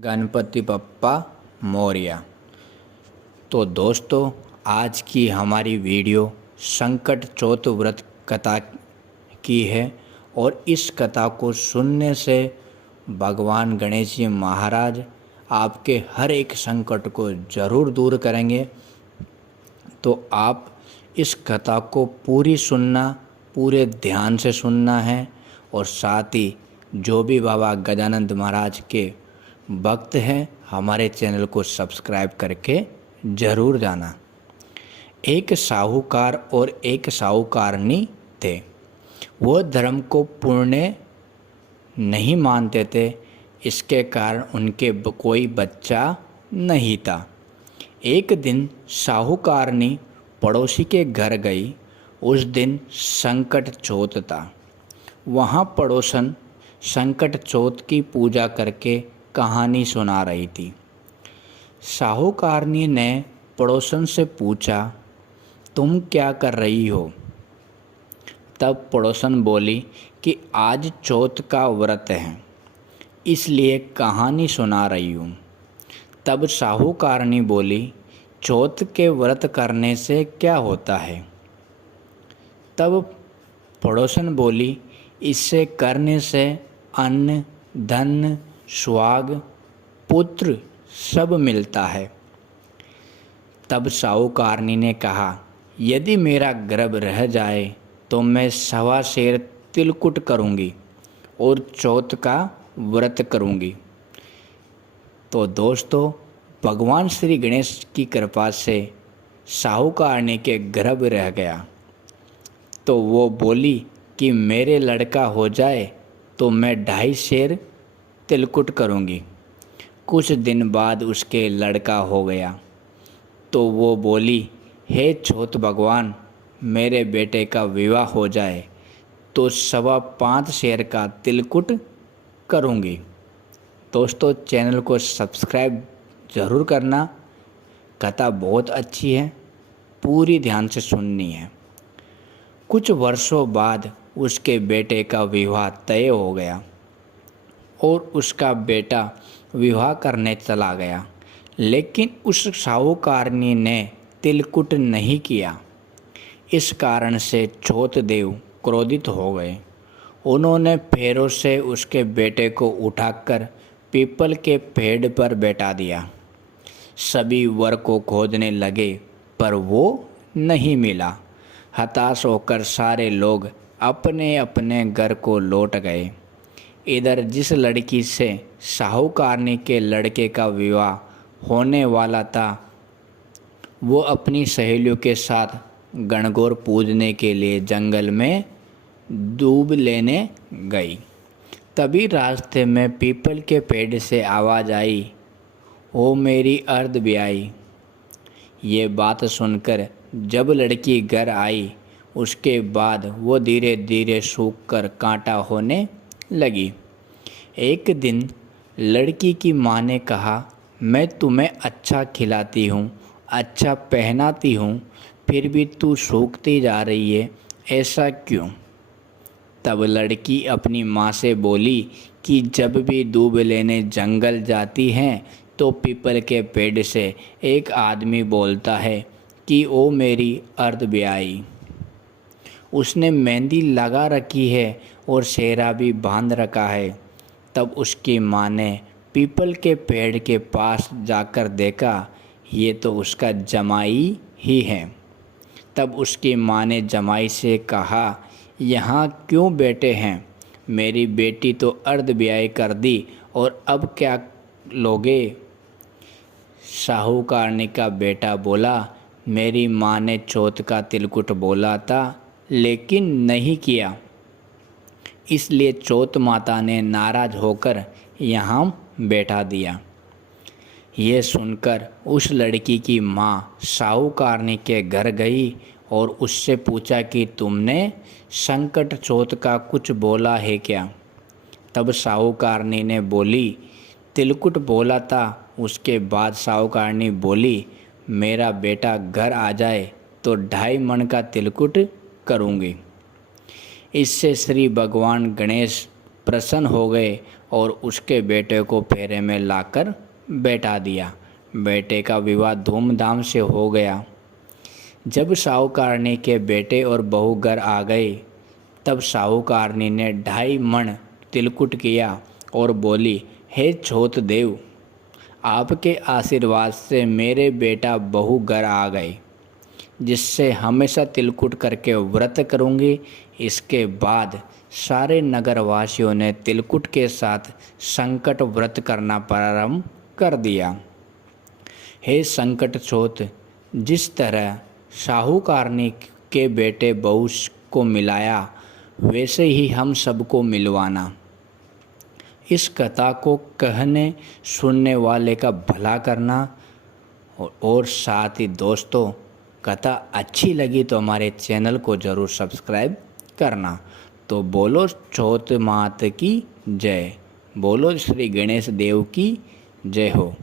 गणपति बप्पा मोरया। तो दोस्तों, आज की हमारी वीडियो संकट चौथ व्रत कथा की है और इस कथा को सुनने से भगवान गणेश जी महाराज आपके हर एक संकट को ज़रूर दूर करेंगे। तो आप इस कथा को पूरी सुनना, पूरे ध्यान से सुनना है और साथ ही जो भी बाबा गजानंद महाराज के भक्त हैं हमारे चैनल को सब्सक्राइब करके ज़रूर जाना। एक साहूकार और एक साहूकारनी थे। वो धर्म को पुण्य नहीं मानते थे, इसके कारण उनके कोई बच्चा नहीं था। एक दिन साहूकारनी पड़ोसी के घर गई। उस दिन संकट चौथ था। वहाँ पड़ोसन संकट चौथ की पूजा करके कहानी सुना रही थी। साहूकारनी ने पड़ोसन से पूछा, तुम क्या कर रही हो? तब पड़ोसन बोली कि आज चौथ का व्रत है, इसलिए कहानी सुना रही हूँ। तब साहूकारनी बोली, चौथ के व्रत करने से क्या होता है? तब पड़ोसन बोली, इससे करने से अन्न, धन, सुहाग, पुत्र सब मिलता है। तब साहूकारनी ने कहा, यदि मेरा गर्भ रह जाए तो मैं 1.25 सेर तिलकुट करूँगी और चौथ का व्रत करूँगी। तो दोस्तों, भगवान श्री गणेश की कृपा से साहूकारनी के गर्भ रह गया। तो वो बोली कि मेरे लड़का हो जाए तो मैं 2.5 सेर तिलकुट करूँगी। कुछ दिन बाद उसके लड़का हो गया। तो वो बोली, हे चौथ भगवान, मेरे बेटे का विवाह हो जाए तो 5.25 सेर का तिलकुट करूँगी। दोस्तों, चैनल को सब्सक्राइब ज़रूर करना। कथा बहुत अच्छी है, पूरी ध्यान से सुननी है। कुछ वर्षों बाद उसके बेटे का विवाह तय हो गया और उसका बेटा विवाह करने चला गया, लेकिन उस साहूकारनी ने तिलकुट नहीं किया। इस कारण से चौथ देव क्रोधित हो गए। उन्होंने फेरों से उसके बेटे को उठाकर पीपल के पेड़ पर बैठा दिया। सभी वर को खोजने लगे पर वो नहीं मिला। हताश होकर सारे लोग अपने अपने घर को लौट गए। इधर जिस लड़की से साहूकारनी के लड़के का विवाह होने वाला था, वो अपनी सहेलियों के साथ गणगौर पूजने के लिए जंगल में दूब लेने गई। तभी रास्ते में पीपल के पेड़ से आवाज़ आई, ओ मेरी अर्ध ब्याई। ये बात सुनकर जब लड़की घर आई, उसके बाद वो धीरे धीरे सूखकर कांटा होने लगी। एक दिन लड़की की माँ ने कहा, मैं तुम्हें अच्छा खिलाती हूँ, अच्छा पहनाती हूँ, फिर भी तू सूखती जा रही है, ऐसा क्यों? तब लड़की अपनी माँ से बोली कि जब भी दूब लेने जंगल जाती हैं तो पीपल के पेड़ से एक आदमी बोलता है कि ओ मेरी अर्ध ब्याई। उसने मेहंदी लगा रखी है और सेहरा भी बांध रखा है। तब उसकी माँ ने पीपल के पेड़ के पास जाकर देखा, ये तो उसका जमाई ही है। तब उसकी माँ ने जमाई से कहा, यहाँ क्यों बैठे हैं? मेरी बेटी तो अर्ध ब्याई कर दी और अब क्या लोगे? साहूकारनी का बेटा बोला, मेरी माँ ने चौथ का तिलकुट बोला था लेकिन नहीं किया, इसलिए चौथ माता ने नाराज़ होकर यहाँ बैठा दिया। ये सुनकर उस लड़की की माँ साहूकारनी के घर गई और उससे पूछा कि तुमने संकट चौथ का कुछ बोला है क्या? तब साहूकारनी ने बोली, तिलकुट बोला था। उसके बाद साहूकारनी बोली, मेरा बेटा घर आ जाए तो 2.5 मन का तिलकुट करूँगी। इससे श्री भगवान गणेश प्रसन्न हो गए और उसके बेटे को फेरे में लाकर बैठा दिया। बेटे का विवाह धूमधाम से हो गया। जब साहूकारनी के बेटे और बहू घर आ गए तब साहूकारनी ने 2.5 मण तिलकुट किया और बोली, हे छोत देव, आपके आशीर्वाद से मेरे बेटा बहू घर आ गए, जिससे हमेशा तिलकुट करके व्रत करूँगी। इसके बाद सारे नगरवासियों ने तिलकुट के साथ संकट व्रत करना प्रारंभ कर दिया। हे संकट छोत, जिस तरह साहूकारनी के बेटे बहू को मिलाया वैसे ही हम सबको मिलवाना। इस कथा को कहने सुनने वाले का भला करना। और साथ ही दोस्तों, कथा अच्छी लगी तो हमारे चैनल को ज़रूर सब्सक्राइब करना। तो बोलो चौथ मात की जय, बोलो श्री गणेश देव की जय हो।